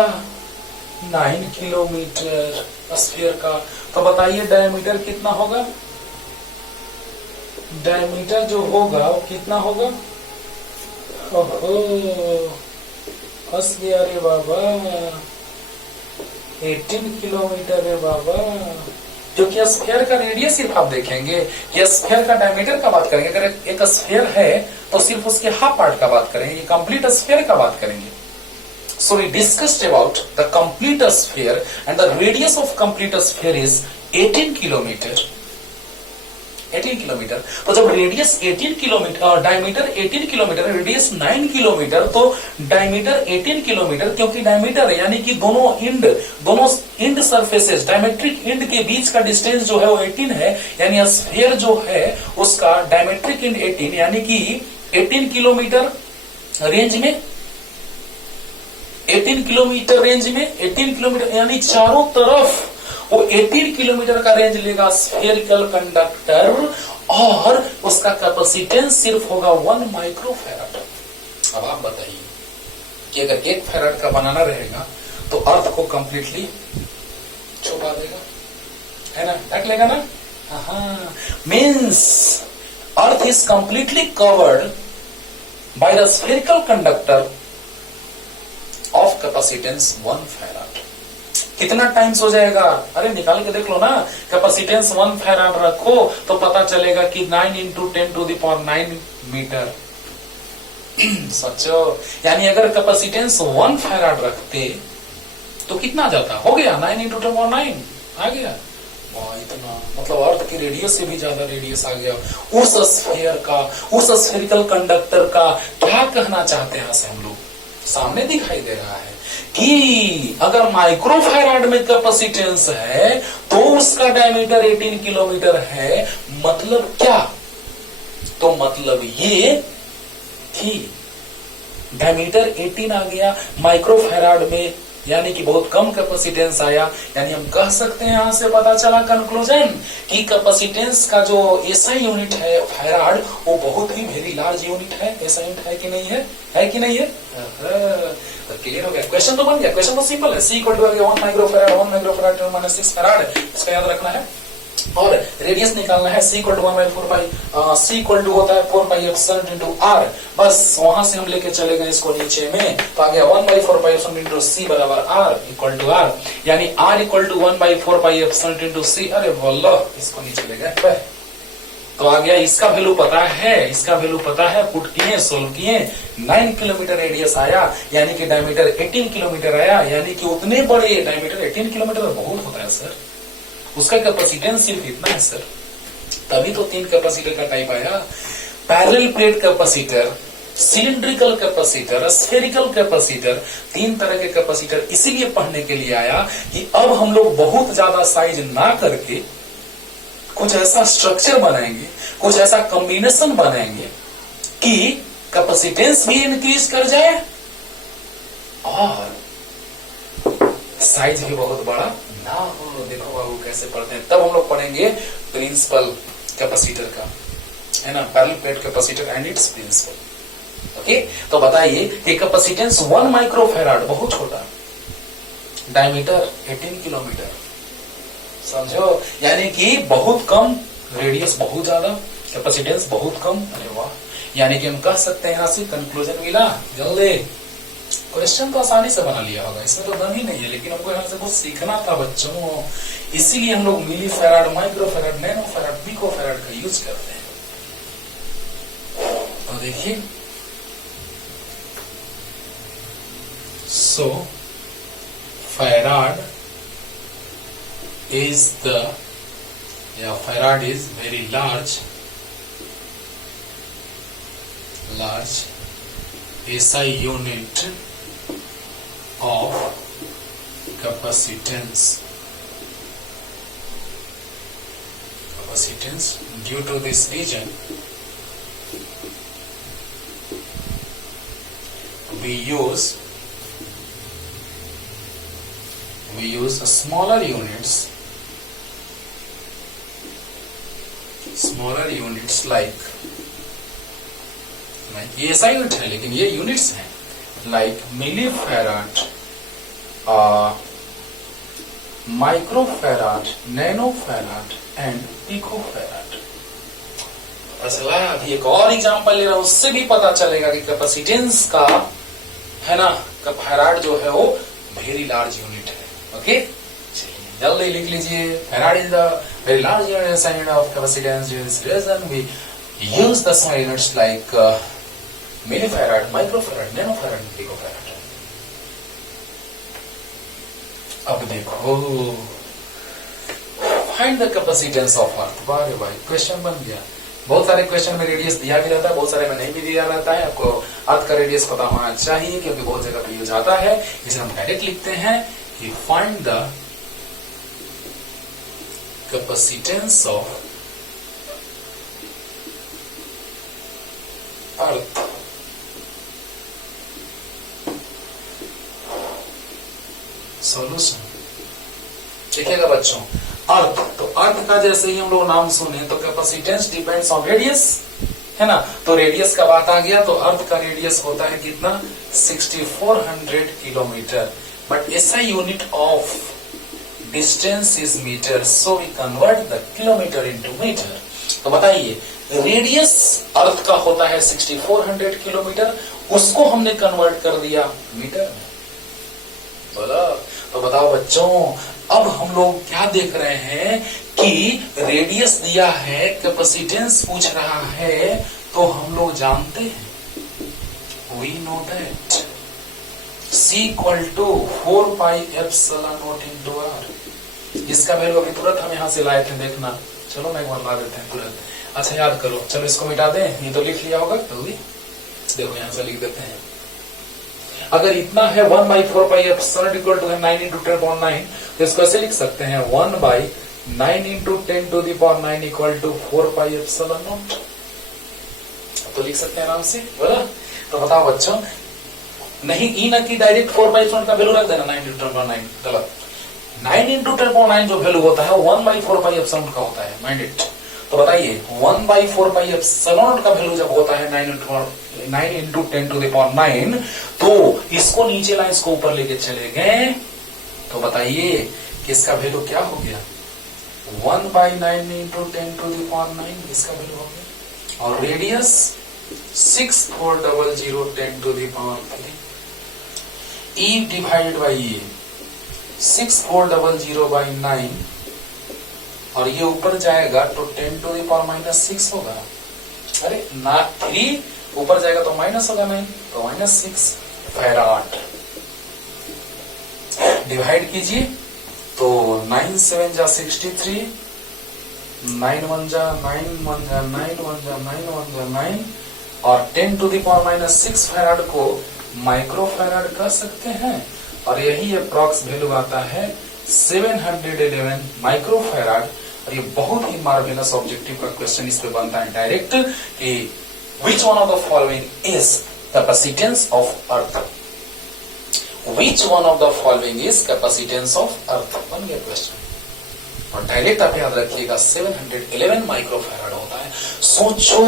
9 किलोमीटर स्फीयर का। तो बताइए डायमीटर कितना होगा? डायमीटर जो होगा वो कितना होगा? ओहो, फंस गया रे बाबा, 18 किलोमीटर है बाबा। क्योंकि स्फीयर का रेडियस सिर्फ आप देखेंगे कि स्फीयर का डायमीटर का बात करेंगे। अगर एक स्फीयर है तो सिर्फ उसके हाफ पार्ट का बात करेंगे, ये कंप्लीट स्फीयर का बात करेंगे। So we discussed about the complete sphere and the radius of complete sphere is 18 kilometre. 18 kilometre. तो जब radius 18 kilometre, diameter 18 kilometre, radius 9 kilometre, तो डायमीटर 18 किलोमीटर, क्योंकि डायमीटर यानी कि दोनों इंड सरफेसेस, डायमेट्रिक इंड के बीच का डिस्टेंस जो है वो 18 है, यानी स्फीयर जो है उसका डायमेट्रिक इंड 18 यानी कि 18 किलोमीटर रेंज में, 18 किलोमीटर रेंज में, 18 किलोमीटर यानी चारों तरफ वो 18 किलोमीटर का रेंज लेगा स्फेरिकल कंडक्टर, और उसका कैपेसिटेंस सिर्फ होगा 1 माइक्रोफैराड। अब आप बताइए कि अगर 1 फैराड का बनाना रहेगा तो अर्थ को कंप्लीटली छुपा देगा, है ना, ढक लेगा ना। Means earth is completely covered by the spherical conductor of capacitance 1 farad. कितना टाइम्स हो जाएगा? अरे निकाल के देख लो ना, कैपेसिटेंस 1 फैराड रखो तो पता चलेगा कि 9 × 10⁹ मीटर। सोचो, यानी अगर कैपेसिटेंस 1 फैराड रखते तो कितना जाता? हो गया 9 × 10⁹ आ गया। वाह, इतना मतलब अर्थ की रेडियस से भी ज्यादा रेडियस आ गया। उस स्फीयर का, उस स्फेरिकल कंडक्टर का क्या कहना चाहते हैं हम लोग? सामने दिखाई दे रहा है कि अगर माइक्रोफैराड में कैपेसिटेंस है तो उसका डायमीटर 18 किलोमीटर है। मतलब क्या? तो मतलब ये कि डायमीटर 18 आ गया माइक्रोफैराड में, यानी कि बहुत कम कैपेसिटेंस आया। यानी हम कह सकते हैं, यहां से पता चला कंक्लूजन कि कैपेसिटेंस का जो एसआई यूनिट है फैराड, वो बहुत ही वेरी लार्ज यूनिट है। ऐसा यूनिट है कि नहीं है? है कि नहीं है? तो क्लियर हो गया। क्वेश्चन तो बन गया। क्वेश्चन तो सिंपल है। C = 1 माइक्रोफैराड 1 माइक्रोफैराड = 6 फैराड, इसका याद रखना है। और रेडियस निकालना है। C = 1/4 C = होता है 4πε r। बस वहां से हम लेके चले गए इसको नीचे में, तो आ गया 1/4πε C बराबर r = r, यानी r = 1/4πε C। अरे बोलो, इसको नीचे ले गए तो आ गया। इसका वैल्यू पता है, इसका वैल्यू पता है, पुट किए, सोल्व किए, 9 किलोमीटर रेडियस आया, यानी कि डायमीटर 18 किलोमीटर आया। यानी कि उतने बड़े डायमीटर 18 किलोमीटर बहुत होता है सर। उसका कैपेसिटेंस सिर्फ इतना है सर। तभी तो 3 कैपेसिटर का टाइप आया। Parallel plate capacitor, cylindrical capacitor, spherical capacitor, 3 तरह के कैपेसिटर इसीलिए पढ़ने के लिए आया कि अब हम लोग बहुत ज्यादा साइज ना करके कुछ ऐसा स्ट्रक्चर बनाएंगे, कुछ ऐसा कॉम्बिनेशन बनाएंगे कि कैपेसिटेंस भी इंक्रीज कर जाए और साइज भी बहुत बड़ा ना हो। देखो बाबू कैसे पढ़ते हैं। तब हम लोग पढ़ेंगे प्रिंसिपल कैपेसिटर का, है ना, parallel plate capacitor and its principle. Okay, तो बताइए कि कैपेसिटेंस 1 माइक्रोफैराड बहुत छोटा, डायमीटर 18 किलोमीटर, समझो, यानी कि बहुत कम, रेडियस बहुत ज्यादा, कैपेसिटेंस बहुत कम। अरे वाह, यानी कि हम कह सकते हैं यहां से कंक्लूजन मिला। जल्दी, क्वेश्चन तो आसानी से बना लिया होगा, इसमें तो दम ही नहीं है, लेकिन हमको यहां से कुछ सीखना था बच्चों। इसीलिए हम लोग मिली फैराड, माइक्रोफैराड, नैनोफैराड, पिकोफैराड का यूज करते हैं। तो देखिए, सो farad is Farad is very large SI unit of capacitance due to this reason we use smaller units like ये ऐसा यूनिट है, लेकिन ये यूनिट्स हैं like millifarad, microfarad, nanofarad and picofarad. चला, अभी एक और एग्जांपल ले रहा हूं, उससे भी पता चलेगा कि कैपेसिटेंस का, है ना, फैराड जो है वो वेरी लार्ज यूनिट है। ओके, जल्दी लिख लीजिए। Farad is the very large unit of capacitance. Due to this reason, we use the small units like millifarad, microfarad, nanofarad, and picofarad. अब देखो, find the capacitance of Earth. वाह भाई, question बन गया। बहुत सारे क्वेश्चन में रेडियस दिया भी रहता है, बहुत सारे में नहीं भी दिया रहता है। आपको अर्थ का रेडियस पता होना चाहिए, क्योंकि बहुत जगह पे यूज आता है। इसे हम डायरेक्ट लिखते हैं कि find the capacitance of Earth solution. देखिएगा बच्चों, अर्थ, तो अर्थ का जैसे ही हम लोग नाम सुने तो कैपेसिटेंस डिपेंड्स ऑन रेडियस, है ना। तो रेडियस का बात आ गया, तो अर्थ का रेडियस होता है कितना? 6400 किलोमीटर। बट ऐसा unit of distance is meter, so we convert the kilometer into meter. तो बताइए रेडियस अर्थ का होता है 6400 किलोमीटर, उसको हमने कन्वर्ट कर दिया मीटर में। बोलो तो बताओ बच्चों, अब हम लोग क्या देख रहे हैं कि रेडियस दिया है, कैपेसिटेंस पूछ रहा है, तो हम लोग जानते हैं, we know that C equal to 4 pi epsilon naught into r। इसका वैल्यू अभी तुरंत हम यहां से लाए थे, देखना। चलो मैं एक बार ला देते हैं तुरंत। अच्छा याद करो, चलो इसको मिटा दें, ये तो लिख लिया होगा जल्दी। देखो यहां से लिख देते हैं, अगर इतना है 1 by 4 pi epsilon equal to 9 into 10⁻9, तो इसको ऐसे लिख सकते हैं 1 by 9 into 10⁻9 equal to 4 pi epsilon naught. तो लिख सकते हैं आराम से, बोला। तो बताओ बच्चों, नहीं ई ना कि डायरेक्ट 4 पाई एप्सिलॉन का वैल्यू रख देना 9 इंटू 10⁻9, गलत। 9 इंटू 10⁻9 जो वैल्यू होता है 1 बाई 4 पाई एप्सिलॉन का होता है, माइंड इट। तो बताइए 1 बाई 4 पाई एप्सिलॉन का वैल्यू जब होता है 9 इंटू 10⁻9, तो इसको नीचे ला, इसको ऊपर लेके चले गए, तो बताइए कि इसका वैल्यू क्या हो गया, 1 बाई 9 इंटू 10⁻9 इसका वैल्यू हो गया। और रेडियस 6400 10⁻3 ई डिवाइडेड बाई ये 6400 बाई 9, और ये ऊपर जाएगा तो 10⁻⁻6 होगा। अरे ना 3 ऊपर जाएगा तो माइनस होगा 9, तो -6 फैराड। डिवाइड कीजिए तो 9 7 जा 63, 9 1 जा 9 1 जा 9 1 जा 9 1 जा 9, और 10⁻⁻6 फैराड को माइक्रो फैराड कर सकते हैं, और यही अप्रॉक्स वैल्यू आता है 711 माइक्रो फैराड। और ये बहुत ही मार्वेलस ऑब्जेक्टिव का क्वेश्चन इस पे बनता है डायरेक्ट कि which one of the following is capacitance of earth, which one of the following is capacitance of earth, बन गया क्वेश्चन। और डायरेक्ट आप याद रखिएगा 711 माइक्रो फैराड होता है। सोचो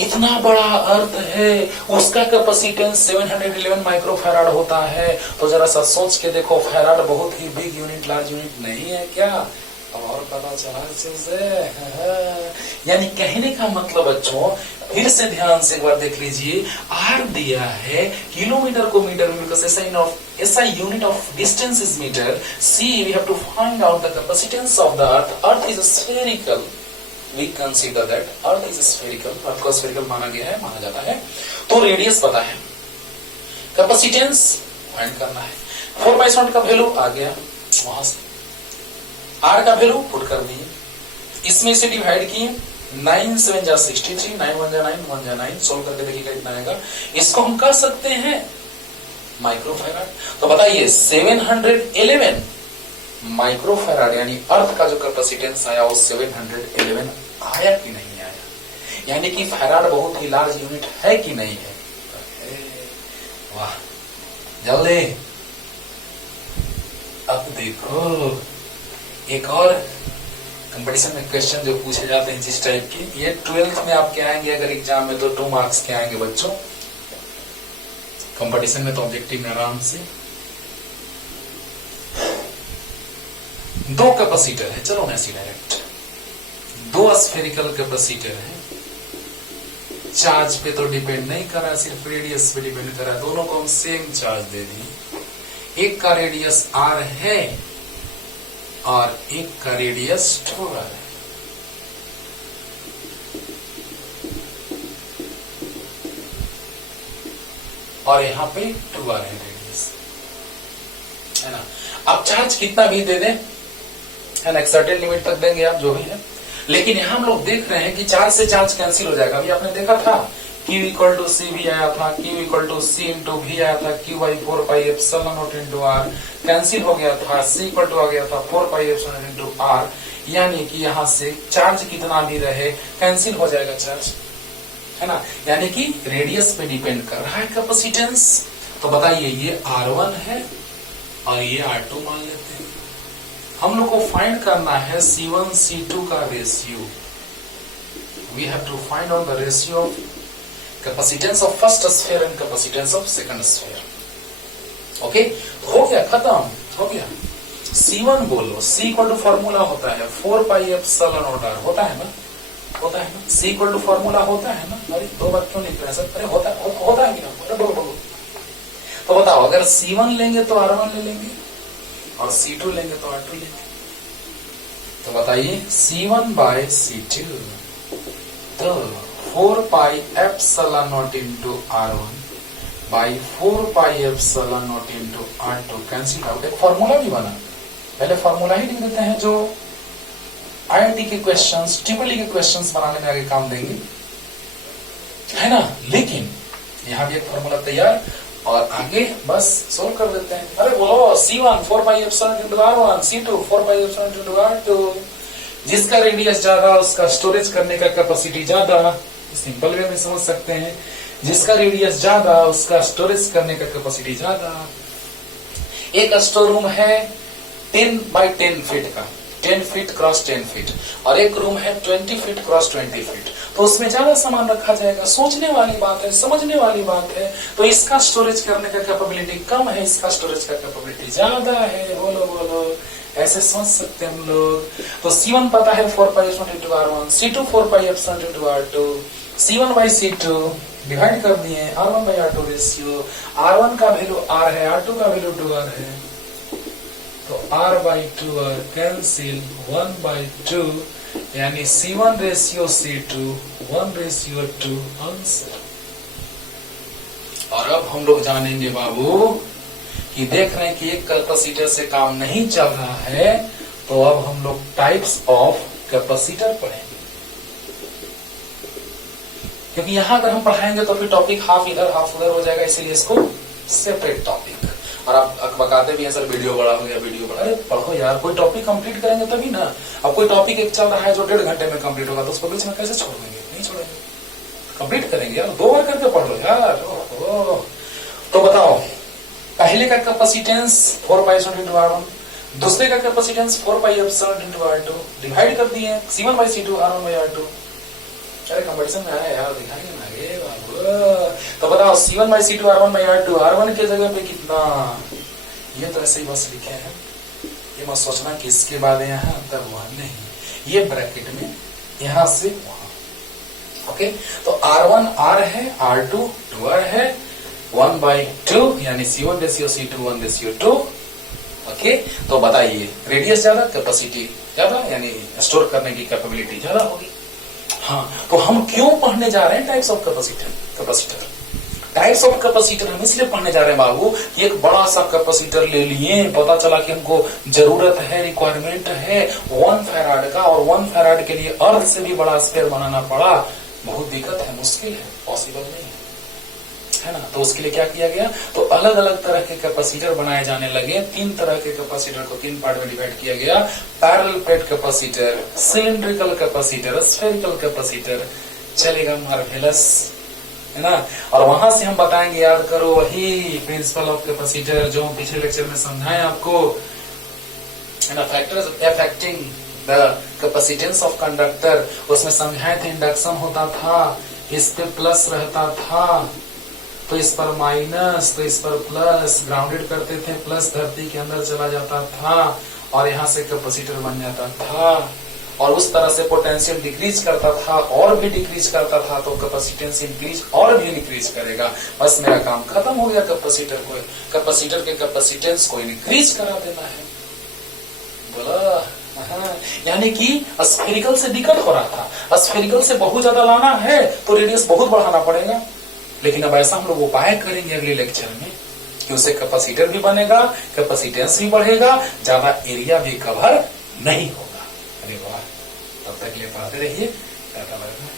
इतना बड़ा अर्थ है, उसका कैपेसिटेंस 711 माइक्रो फैराड होता है, तो जरा सा सोच के देखो, फैराड बहुत ही बिग यूनिट, लार्ज यूनिट नहीं है क्या? और पता चला से यानी कहने का मतलब बच्चों, फिर से ध्यान से एक बार देख लीजिए, आर दिया है, किलोमीटर को मीटर में, because SI unit of distance is metre. See we have to find out the capacitance of the earth. Earth is spherical, we consider that earth is spherical, earth को spherical माना गया है, माना जाता है। तो रेडियस पता है, कैपेसिटेंस फाइंड करना है। 4/7 का वैल्यू आ गया, वहां से आर का वैल्यू पुट कर दिए, इसमें से डिवाइड किए, 9 7 जा 63, 9 1 जा 9 1 जा 9, सोल्व करके देखिएगा कितना आएगा। इसको हम कर सकते हैं माइक्रो फैराड। तो बताइए 711 माइक्रो फैराड यानी अर्थ का जो कैपेसिटेंस आया वो 711 आया कि नहीं आया, यानी कि फैराड बहुत ही लार्ज यूनिट है कि नहीं है। वाह, जल्दी। अब देखो एक और कंपटीशन में क्वेश्चन जो पूछे जाते हैं जिस टाइप के, ये 12th में आपके आएंगे अगर एग्जाम में, तो 2 मार्क्स के आएंगे बच्चों। कंपटीशन में तो ऑब्जेक्टिव में आराम से 2 कैपेसिटर है, चलो मैं ऐसी डायरेक्ट 2 स्फेरिकल कैपेसिटर है, चार्ज पे तो डिपेंड नहीं कर रहा है, सिर्फ रेडियस पे डिपेंड कर रहा है। दोनों को हम सेम चार्ज दे दिए, एक का रेडियस r है और एक का रेडियस 2r है। और यहां पे 2r है रेडियस, है ना। आप चार्ज कितना भी दे दें, है ना, एक सर्टेन लिमिट तक देंगे आप जो भी है, लेकिन यहां हम लोग देख रहे हैं कि चार्ज से चार्ज कैंसिल हो जाएगा। अभी आपने देखा था Q इक्वल टू सी भी आया था, Q equal to C into भी आया था, Q by 4 pi epsilon naught into R cancel हो गया था, C इक्वल टू आ गया था 4 पाई एप्सिलॉन इंटू आर, यानी कि यहां से चार्ज कितना भी रहे कैंसिल हो जाएगा चार्ज, है ना। यानी कि रेडियस पे डिपेंड कर रहा है कैपेसिटेंस। तो बताइए ये R1 है और ये R2 मान लेते हैं। हम लोग को फाइंड करना है C1 C2 का ratio. We have to find out the ratio of capacitance of first sphere and capacitance of second sphere. Okay, हो गया, खत्म हो गया। C1 बोलो, C इक्वल टू फॉर्मूला होता है 4 पाई एप्सिलॉन नॉट r, होता है ना। होता है ना, C इक्वल टू फॉर्मूला होता है ना। अरे 2 बार क्यों लिख रहे हैं सर? अरे होता है कि ना? अरे बोलो। तो बताओ, अगर C1 लेंगे तो R1 ले लेंगे और C2 लेंगे तो R2 लेंगे। तो बताइए C1 बाय C2, तो 4 pi epsilon naught into R1 by 4 pi epsilon naught into R2 cancel out. एक फॉर्मूला भी बना, पहले फॉर्मूला ही लिख देते हैं जो आईआईटी के क्वेश्चंस, ट्रिपल ई के क्वेश्चंस बनाने में आगे काम देंगे, है ना। लेकिन यहां भी एक फॉर्मूला तैयार और आगे बस सोल्व कर देते हैं। अरे बोलो, C1 4 pi epsilon into R1, C2 4 pi epsilon into R2। जिसका रेडियस ज्यादा उसका स्टोरेज करने का कैपेसिटी ज्यादा, सिंपल वे में समझ सकते हैं। जिसका रेडियस ज्यादा उसका स्टोरेज करने का कैपेसिटी ज्यादा। एक स्टोर रूम है 10 बाई 10 फीट का, 10 फीट क्रॉस 10 फीट, और एक रूम है 20 फीट क्रॉस 20 फीट, तो उसमें ज्यादा सामान रखा जाएगा। सोचने वाली बात है, समझने वाली बात है। तो इसका स्टोरेज करने का कैपेबिलिटी कम है, इसका स्टोरेज का कैपेबिलिटी ज्यादा है। बोलो, ऐसे समझ सकते हैं हम लोग। तो C1 पता है 4 pi epsilon into R1, C2 4 pi epsilon into R2, C1 by C2 divide कर दिए R1 by R2 ratio. R1 का वैल्यू R है, R2 का वैल्यू 2R है, तो R by 2R cancel 1 by 2, यानी C1 ratio C2 1 ratio 2 answer. और अब हम लोग जानेंगे बाबू कि देख रहे हैं कि एक कैपेसिटर से काम नहीं चल रहा है, तो अब हम लोग टाइप्स ऑफ कैपेसिटर पढ़ेंगे। क्योंकि यहां अगर हम पढ़ाएंगे तो फिर टॉपिक हाफ इधर हाफ उधर हो जाएगा, इसलिए इसको सेपरेट टॉपिक। और आप बकाते भी है सर वीडियो बड़ा हो गया, वीडियो बड़ा। अरे पढ़ो यार, कोई टॉपिक कंप्लीट करेंगे तभी ना। अब कोई टॉपिक एक चल रहा है जो 1.5 घंटे में कंप्लीट होगा, तो उसको बीच में कैसे छोड़ देंगे? नहीं छोड़ेंगे, कंप्लीट करेंगे यार। 2 बार करके पढ़ लो यार। तो बताओ, पहले का capacitance 4 pi epsilon into R1, दूसरे का capacitance 4 pi epsilon into R2, divide कर दिए C1 by C2 R1 by R2। अरे कंपटीशन में आया यार, दिखाएंगे ना रे बाबू। तो बताओ C1 by C2 R1 by R2, R1 के जगह पे कितना? ये तो ऐसे ही बस लिखे हैं, ये मत सोचना कि इसके बाद यहाँ तब वहां, नहीं, ये ब्रैकेट में यहां से वहां। ओके, तो R1 R है, R2 2R है, 1 बाई 2 यानी C1 ratio C2 1 ratio 2। Okay, तो बताइए रेडियस ज्यादा कैपेसिटी ज्यादा, यानी स्टोर करने की कैपेबिलिटी ज्यादा होगी। हाँ, तो हम क्यों पढ़ने जा रहे हैं types of capacitor? Types of capacitor हम इसलिए पढ़ने जा रहे हैं बाबू कि एक बड़ा सा कैपेसिटर ले लिए, पता चला कि हमको जरूरत है, रिक्वायरमेंट है 1 फैराड का, और 1 फैराड के लिए अर्थ से भी बड़ा स्फीयर बनाना पड़ा। बहुत दिक्कत है, मुश्किल है, पॉसिबल नहीं है ना। तो उसके लिए क्या किया गया, तो अलग अलग तरह के कैपेसिटर बनाए जाने लगे। 3 तरह के कैपेसिटर को 3 पार्ट में डिवाइड किया गया। Parallel plate capacitor, cylindrical capacitor, spherical capacitor. चलेगा, मार्वेलस, है ना। और वहां से हम बताएंगे, याद करो, वही प्रिंसिपल ऑफ कैपेसिटर जो हम पिछले लेक्चर में समझाए आपको, है ना। Factors affecting the capacitance of conductor, उसमें समझाए थे इंडक्शन होता था, इस पे प्लस रहता था, तो इस पर माइनस, तो इस पर प्लस, ग्राउंडेड करते थे, प्लस धरती के अंदर चला जाता था और यहां से कैपेसिटर बन जाता था। और उस तरह से पोटेंशियल डिक्रीज करता था और भी डिक्रीज करता था, तो कैपेसिटेंस इंक्रीज और भी डिक्रीज करेगा। बस मेरा काम खत्म हो गया, कैपेसिटर के कैपेसिटेंस को इंक्रीज करा देना है। बोला, यानी कि स्फेरिकल से दिक्कत हो रहा था, स्फेरिकल से बहुत ज्यादा लाना है तो रेडियस बहुत बढ़ाना पड़ेगा। लेकिन अब ऐसा हम लोग उपाय करेंगे अगले लेक्चर में कि उससे कैपेसिटर भी बनेगा, कैपेसिटेंस भी बढ़ेगा, ज्यादा एरिया भी कवर नहीं होगा। अरे वाह, तब तक ये पढ़ते रहिए। Tata bye bye.